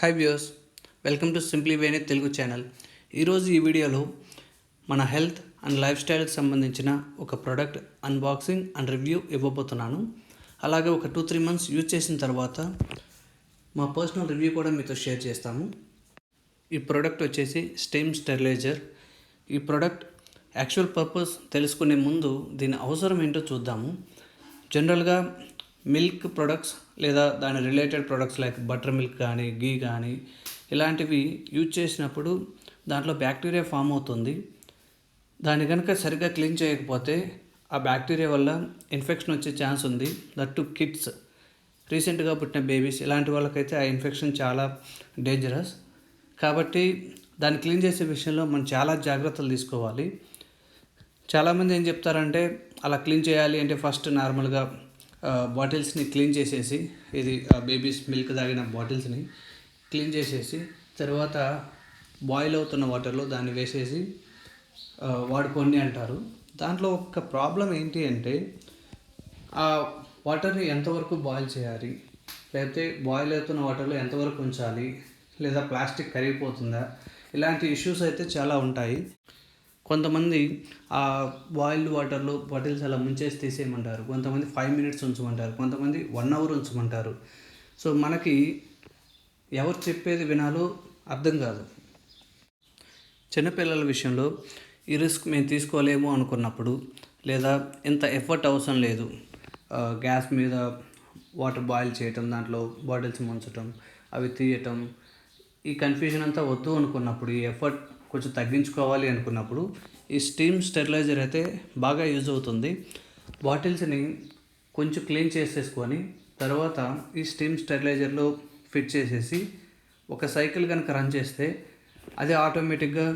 Hi viewers, welcome to simply వేనే Telugu channel. ఈరోజు ఈ వీడియోలో మన హెల్త్ అండ్ లైఫ్ స్టైల్కి సంబంధించిన ఒక ప్రోడక్ట్ అన్బాక్సింగ్ అండ్ రివ్యూ ఇవ్వబోతున్నాను. అలాగే ఒక 2-3 months యూజ్ చేసిన తర్వాత మా పర్సనల్ రివ్యూ కూడా మీతో షేర్ చేస్తాము. ఈ ప్రోడక్ట్ వచ్చేసి స్టీమ్ స్టెరిలైజర్. ఈ ప్రోడక్ట్ యాక్చువల్ పర్పస్ తెలుసుకునే ముందు దీని అవసరం ఏంటో చూద్దాము. జనరల్గా మిల్క్ ప్రొడక్ట్స్ లేదా దాని related products like butter milk కానీ గీ కానీ ఇలాంటివి యూజ్ చేసినప్పుడు దాంట్లో బ్యాక్టీరియా ఫామ్ అవుతుంది. దాన్ని కనుక సరిగ్గా క్లీన్ చేయకపోతే ఆ బ్యాక్టీరియా వల్ల ఇన్ఫెక్షన్ వచ్చే ఛాన్స్ ఉంది. దట్ టు కిడ్స్, రీసెంట్గా పుట్టిన బేబీస్, ఇలాంటి వాళ్ళకైతే ఆ ఇన్ఫెక్షన్ చాలా డేంజరస్. కాబట్టి దాన్ని క్లీన్ చేసే విషయంలో మనం చాలా జాగ్రత్తలు తీసుకోవాలి. చాలామంది ఏం చెప్తారంటే అలా క్లీన్ చేయాలి అంటే ఫస్ట్ నార్మల్గా బాటిల్స్ని క్లీన్ చేసేసి, ఇది బేబీస్ మిల్క్ తాగిన బాటిల్స్ని క్లీన్ చేసేసి తర్వాత బాయిల్ అవుతున్న వాటర్లో దాన్ని వేసేసి వాడుకోండి అంటారు. దాంట్లో ఒక ప్రాబ్లం ఏంటి అంటే ఆ వాటర్ని ఎంతవరకు బాయిల్ చేయాలి, లేకపోతే బాయిల్ అవుతున్న వాటర్లో ఎంతవరకు ఉంచాలి, లేదా ప్లాస్టిక్ కరిగిపోతుందా, ఇలాంటి ఇష్యూస్ అయితే చాలా ఉంటాయి. కొంతమంది ఆ బాయిల్డ్ వాటర్లో బాటిల్స్ అలా ముంచేసి తీసేయమంటారు, కొంతమంది 5 minutes ఉంచమంటారు, కొంతమంది 1 hour ఉంచమంటారు. సో మనకి ఎవరు చెప్పేది వినాలో అర్థం కాదు. చిన్నపిల్లల విషయంలో ఈ రిస్క్ మేము తీసుకోలేము అనుకున్నప్పుడు, లేదా ఇంత ఎఫర్ట్ అవసరం లేదు, గ్యాస్ మీద వాటర్ బాయిల్ చేయటం, దాంట్లో బాటిల్స్ ముంచటం, అవి తీయటం, ఈ కన్ఫ్యూజన్ అంతా వద్దు అనుకున్నప్పుడు, ఈ ఎఫర్ట్ కొంచెం తగ్గించుకోవాలి అనుకున్నప్పుడు ఈ స్టీమ్ స్టెరిలైజర్ అయితే బాగా యూజ్ అవుతుంది. బాటిల్స్ని కొంచెం క్లీన్ చేసేసుకొని తర్వాత ఈ స్టీమ్ స్టెరిలైజర్లో ఫిట్ చేసేసి ఒక సైకిల్ కనుక రన్ చేస్తే అది ఆటోమేటిక్గా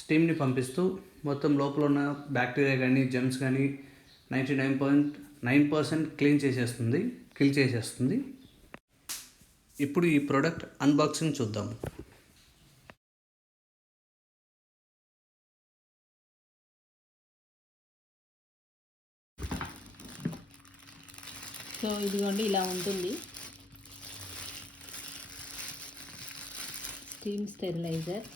స్టీమ్ని పంపిస్తూ మొత్తం లోపల ఉన్న బ్యాక్టీరియా కానీ జెమ్స్ కానీ 99.9% కిల్ చేసేస్తుంది. ఇప్పుడు ఈ ప్రోడక్ట్ అన్బాక్సింగ్ చూద్దాం. సో ఇదిగోండి, ఇలా ఉంటుంది స్టీమ్ స్టెరిలైజర్.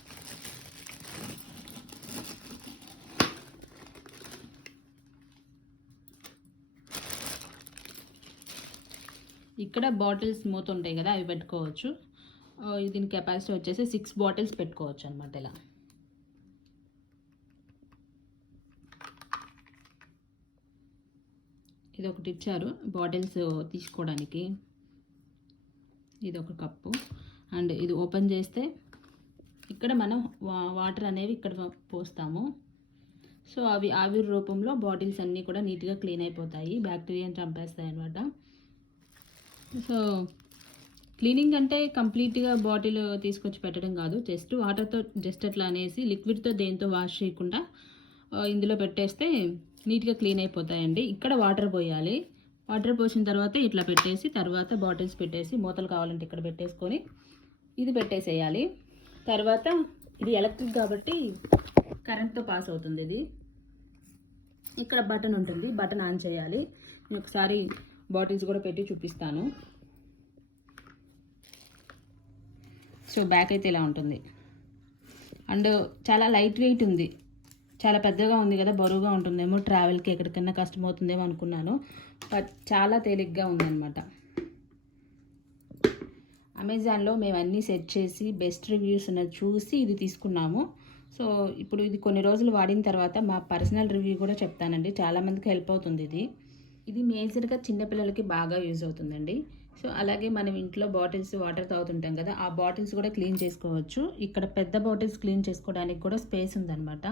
ఇక్కడ బాటిల్స్ మూత ఉంటాయి కదా, అవి పెట్టుకోవచ్చు. దీని కెపాసిటీ వచ్చేసి 6 bottles పెట్టుకోవచ్చు అనమాట. ఇలా ఇది ఒకటి ఇచ్చారు బాటిల్స్ తీసుకోవడానికి. ఇది ఒక కప్పు, అండ్ ఇది ఓపెన్ చేస్తే ఇక్కడ మనం వాటర్ అనేవి ఇక్కడ పోస్తాము. సో అవి ఆవిరి రూపంలో బాటిల్స్ అన్నీ కూడా నీట్గా క్లీన్ అయిపోతాయి, బ్యాక్టీరియాని చంపేస్తాయి అన్నమాట. సో క్లీనింగ్ అంటే కంప్లీట్గా బాటిల్ తీసుకొచ్చి పెట్టడం కాదు, జస్ట్ వాటర్తో జస్ట్ అట్లా అనేసి లిక్విడ్తో దేంతో వాష్ చేయకుండా ఇందులో పెట్టేస్తే నీట్గా క్లీన్ అయిపోతాయండి. ఇక్కడ వాటర్ పోయాలి, వాటర్ పోసిన తర్వాత ఇట్లా పెట్టేసి తర్వాత బాటిల్స్ పెట్టేసి మూతలు కావాలంటే ఇక్కడ పెట్టేసుకొని ఇది పెట్టేసేయాలి. తర్వాత ఇది ఎలక్ట్రిక్ కాబట్టి కరెంట్తో పాస్ అవుతుంది. ఇది ఇక్కడ బటన్ ఉంటుంది, బటన్ ఆన్ చేయాలి. నేను ఒకసారి బాటిల్స్ కూడా పెట్టి చూపిస్తాను. సో బ్యాక్ అయితే ఇలా ఉంటుంది, అండ్ చాలా లైట్ వెయిట్ ఉంది. చాలా పెద్దగా ఉంది కదా, బరువుగా ఉంటుందేమో, ట్రావెల్కి ఎక్కడికైనా కష్టమవుతుందేమో అనుకున్నాను, బట్ చాలా తేలిగ్గా ఉందన్నమాట. అమెజాన్లో మేము అన్నీ సెట్ చేసి బెస్ట్ రివ్యూస్ ఉన్నది చూసి ఇది తీసుకున్నాము. సో ఇప్పుడు ఇది కొన్ని రోజులు వాడిన తర్వాత మా పర్సనల్ రివ్యూ కూడా చెప్తానండి. చాలామందికి హెల్ప్ అవుతుంది ఇది మేజర్గా చిన్నపిల్లలకి బాగా యూజ్ అవుతుందండి. సో అలాగే మనం ఇంట్లో బాటిల్స్ వాటర్ తాగుతుంటాం కదా, ఆ బాటిల్స్ కూడా క్లీన్ చేసుకోవచ్చు. ఇక్కడ పెద్ద బాటిల్స్ క్లీన్ చేసుకోవడానికి కూడా స్పేస్ ఉందన్నమాట.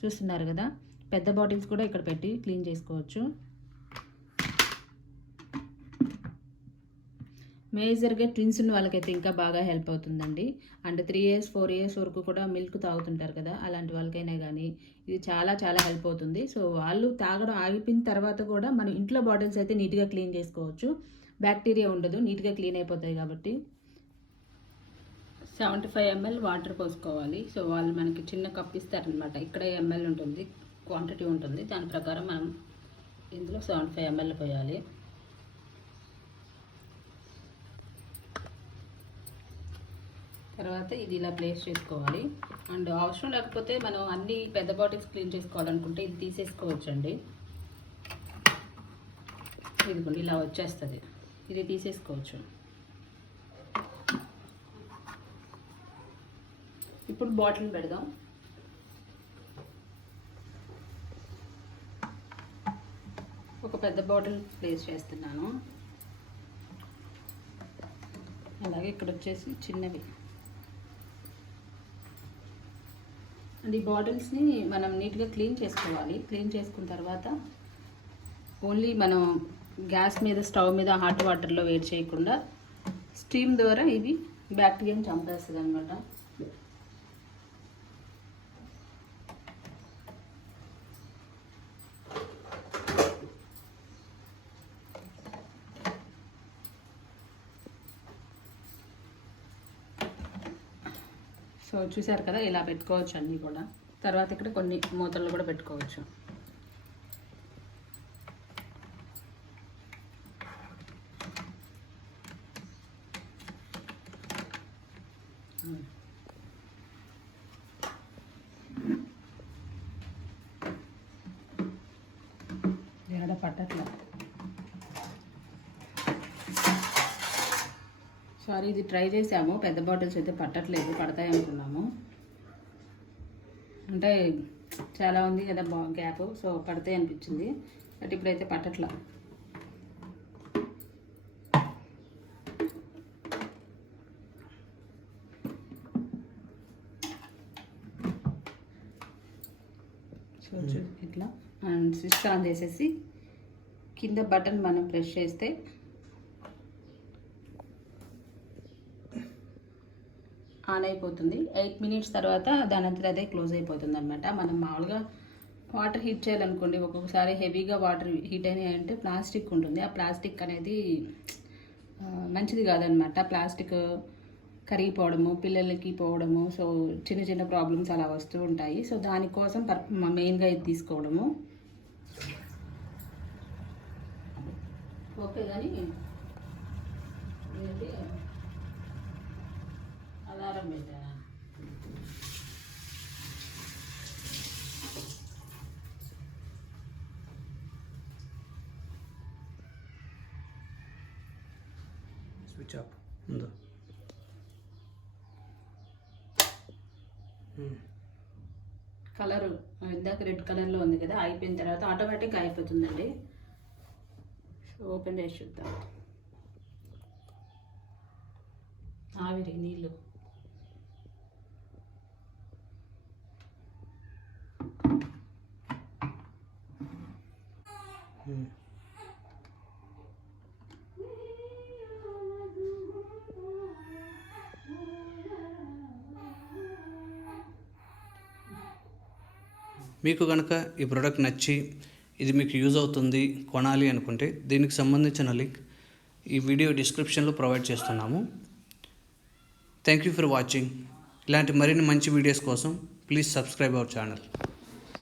చూస్తున్నారు కదా, పెద్ద బాటిల్స్ కూడా ఇక్కడ పెట్టి క్లీన్ చేసుకోవచ్చు. మేజర్గా ట్విన్స్ ఉన్న వాళ్ళకైతే ఇంకా బాగా హెల్ప్ అవుతుందండి. అండ్ 3 years 4 years వరకు కూడా మిల్క్ తాగుతుంటారు కదా, అలాంటి వాళ్ళకైనా కానీ ఇది చాలా చాలా హెల్ప్ అవుతుంది. సో వాళ్ళు తాగడం ఆగిపోయిన తర్వాత కూడా మనం ఇంట్లో బాటిల్స్ అయితే నీట్గా క్లీన్ చేసుకోవచ్చు, బ్యాక్టీరియా ఉండదు, నీట్గా క్లీన్ అయిపోతాయి కాబట్టి. 75 ml వాటర్ పోసుకోవాలి. సో వాళ్ళు మనకి చిన్న కప్ ఇస్తారనమాట, ఇక్కడ ml ఉంటుంది, క్వాంటిటీ ఉంటుంది, దాని ప్రకారం మనం ఇందులో 75 ml పోయాలి. తర్వాత ఇది ఇలా ప్లేస్ చేసుకోవాలి. అండ్ అవసరం లేకపోతే మనం అన్ని పెద్ద బాటిల్స్ క్లీన్ చేసుకోవాలనుకుంటే ఇది తీసేసుకోవచ్చు అండి. ఇదిగోండి ఇలా వచ్చేస్తుంది, ఇది తీసేసుకోవచ్చు. ఇప్పుడు బాటిల్ పెడదాం. ఒక పెద్ద బాటిల్ ప్లేస్ చేస్తున్నాను. అలాగే ఇక్కడ వచ్చేసి చిన్నవి. అండ్ ఈ బాటిల్స్ని మనం నీట్గా క్లీన్ చేసుకోవాలి. క్లీన్ చేసుకున్న తర్వాత ఓన్లీ మనం గ్యాస్ మీద, స్టవ్ మీద హాట్ వాటర్లో వేడి చేయకుండా స్టీమ్ ద్వారా ఇవి బ్యాక్టీరియాని చంపేస్తుంది అనమాట. సో చూసారు కదా, ఇలా పెట్టుకోవచ్చు అన్నీ కూడా. తర్వాత ఇక్కడ కొన్ని మూతలు కూడా పెట్టుకోవచ్చు. ఎక్కడ పట్టట్లా, సారీ, ఇది ట్రై చేసాము. పెద్ద బాటిల్స్ అయితే పట్టట్లేదు, పడతాయి అనుకున్నాము. అంటే చాలా ఉంది కదా గ్యాప్, సో పడతాయి అనిపించింది. బట్ ఇప్పుడైతే పట్టట్లా. సో ఇట్లా అండ్ స్విచ్ ఆన్ చేసేసి కింద బటన్ మనం ప్రెస్ చేస్తే ఆన్ అయిపోతుంది. 8 minutes తర్వాత దాని అంతటా అదే క్లోజ్ అయిపోతుంది అనమాట. మనం మామూలుగా వాటర్ హీట్ చేయాలనుకోండి, ఒక్కొక్కసారి హెవీగా వాటర్ హీట్ అయినాయంటే ప్లాస్టిక్ ఉంటుంది. ఆ ప్లాస్టిక్ అనేది మంచిది కాదనమాట. ప్లాస్టిక్ కరిగిపోవడము, పిల్లలకి పోవడము, సో చిన్న చిన్న ప్రాబ్లమ్స్ అలా వస్తూ ఉంటాయి. సో దానికోసం మెయిన్గా ఇది తీసుకోవడము ఓకే. కానీ ఏంటి అలారం పెట్టాను. స్విచ్ ఆఫ్ ఉందా? కలరు ఇందాక రెడ్ కలర్లో ఉంది కదా, అయిపోయిన తర్వాత ఆటోమేటిక్గా అయిపోతుందండి. సో ఓపెన్ చేసి చూద్దాం. ఆవిరి నీళ్ళు. మీకు కనుక ఈ ప్రోడక్ట్ నచ్చి ఇది మీకు యూజ్ అవుతుంది కొనాలి అనుకుంటే దీనికి సంబంధించిన లింక్ ఈ వీడియో డిస్క్రిప్షన్లో ప్రొవైడ్ చేస్తున్నాము. Thank you for watching. ఇలాంటి మరిన్ని మంచి వీడియోస్ కోసం ప్లీజ్ సబ్స్క్రైబ్ అవర్ ఛానల్.